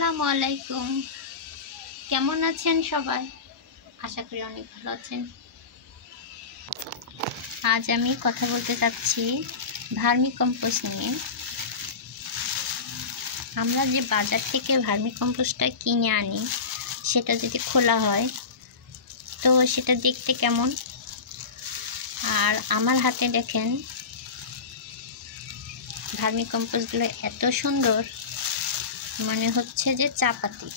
আসসালামু আলাইকুম। কেমন আছেন সবাই? আশা করি অনেক ভালো আছেন। আজ আমি কথা বলতে চাচ্ছি ভার্মি কম্পোস্ট নিয়ে। আমরা যে বাজার থেকে ভার্মি কম্পোস্টটা কিনে আনি, সেটা যদি খোলা হয় তো সেটা দেখতে কেমন। আর আমার হাতে দেখেন ভার্মি কম্পোস্টগুলো এত সুন্দর, মনে হচ্ছে যে চা পাতি,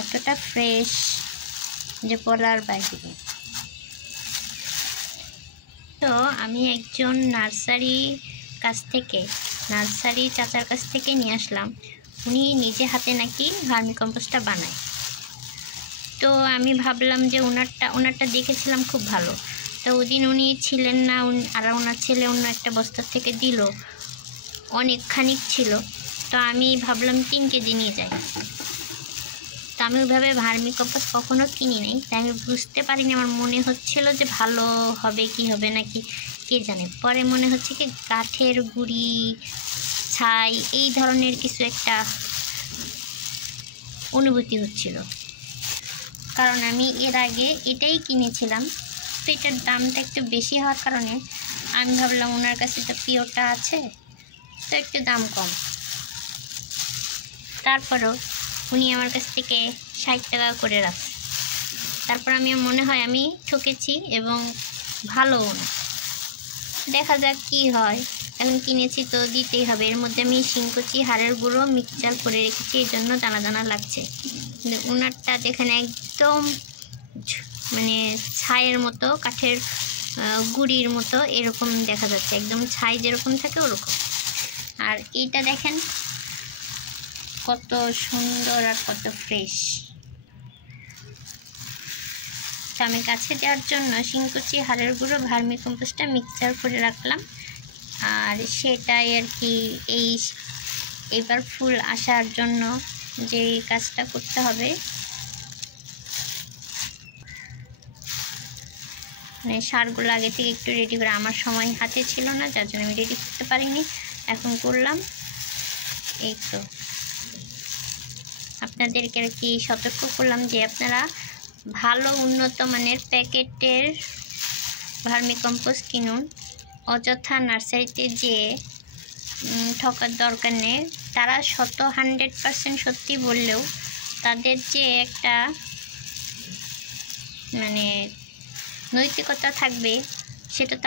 এতটা ফ্রেশ যে বলার বাইরে। তো আমি একজন নার্সারি চাচার কাছ থেকে নিয়ে আসলাম। উনি নিজে হাতে নাকি ভার্মি কম্পোস্টটা বানায়। তো আমি ভাবলাম যে ওনারটা দেখেছিলাম খুব ভালো। তো ওদিন উনি ছিলেন না, আর ওনার ছেলে অন্য একটা বস্তা থেকে দিল, অনেকখানি ছিল। তো আমি ভাবলাম 3 কেজি নিয়ে যাই। তো আমি ওইভাবে ভার্মি কম্পোস্ট কখনো কিনি নাই, তাই আমি বুঝতে পারিনি। আমার মনে হচ্ছিল যে ভালো হবে কি হবে নাকি কে জানে। পরে মনে হচ্ছে কি কাঠের গুঁড়ি, ছাই, এই ধরনের কিছু একটা অনুভূতি হচ্ছিল। কারণ আমি এর আগে এটাই কিনেছিলাম, তো এটার দামটা একটু বেশি হওয়ার কারণে আমি ভাবলাম ওনার কাছে তো পিওরটা আছে, তো একটু দাম কম। তারপরও উনি আমার কাছ থেকে 60 টাকা করে রাখছে। তারপর আমি মনে হয় আমি ঠকেছি এবং ভালোও না। দেখা যাক কি হয়। এখন কিনেছি তো দিতেই হবে। এর মধ্যে আমি শিংকুচি, হাড়ের গুঁড়ো মিক্সচার করে রেখেছি, এই জন্য দানা দানা লাগছে। কিন্তু ওনারটা দেখেন একদম মানে ছাইয়ের মতো, কাঠের গুঁড়ির মতো এরকম দেখা যাচ্ছে, একদম ছাই যেরকম থাকে ওরকম। আর এইটা দেখেন কত সুন্দর আর কত ফ্রেশ। আমি কাছে দেওয়ার জন্য শিংকুচি, হাড়ের গুঁড়ো, ভার্মি কম্পোস্টটা মিক্সচার করে রাখলাম। আর সেটাই আর কি এইবার ফুল আসার জন্য যে কাজটা করতে হবে, মানে সারগুলো আগে থেকে একটু রেডি করে, আমার সময় হাতে ছিল না, যার জন্য আমি রেডি করতে পারিনি। এখন করলাম। এই তো আপনাদেরকে আর কি সতর্ক করলাম যে আপনারা ভালো উন্নত মানের প্যাকেটের ভার্মি কম্পোস্ট কিনুন। অযথা নার্সারিতে যে ঠকার দরকার নেই। তারা 100% সত্যি বললেও তাদের যে একটা মানে নৈতিকতা থাকবে, সেটা তো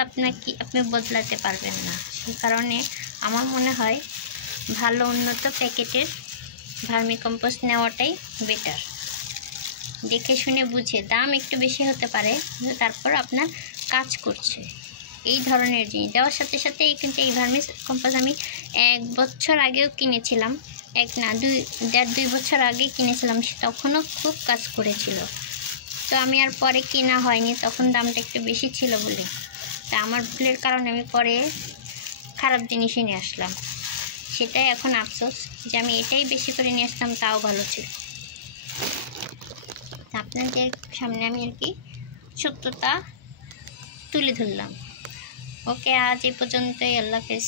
আপনি বদলাতে পারবেন না। সেই কারণে আমার মনে হয় ভালো উন্নত প্যাকেটের ভার্মি কম্পোস্ট নেওয়াটাই বেটার। দেখে শুনে বুঝে, দাম একটু বেশি হতে পারে কিন্তু তারপর আপনার কাজ করছে। এই ধরনের জিনিস দেওয়ার সাথে সাথেই কিন্তু এই ভার্মি কম্পোস্ট আমি 1 বছর আগেও কিনেছিলাম, 1.5-2 বছর আগে কিনেছিলাম, তখনও খুব কাজ করেছিল। তো আমি আর পরে কেনা হয়নি, তখন দামটা একটু বেশি ছিল বলে। তা আমার ভুলের কারণে আমি পরে খারাপ জিনিসই নিয়ে আসলাম। সেটাই এখন আফসোস যে আমি এটাই বেশি করে নিয়ে আসতাম, তাও ভালো ছিল। আপনাদের সামনে আমি আর কি সত্যতা তুলে ধরলাম। ওকে, আজ এই পর্যন্তই। আল্লাহ হাফেজ।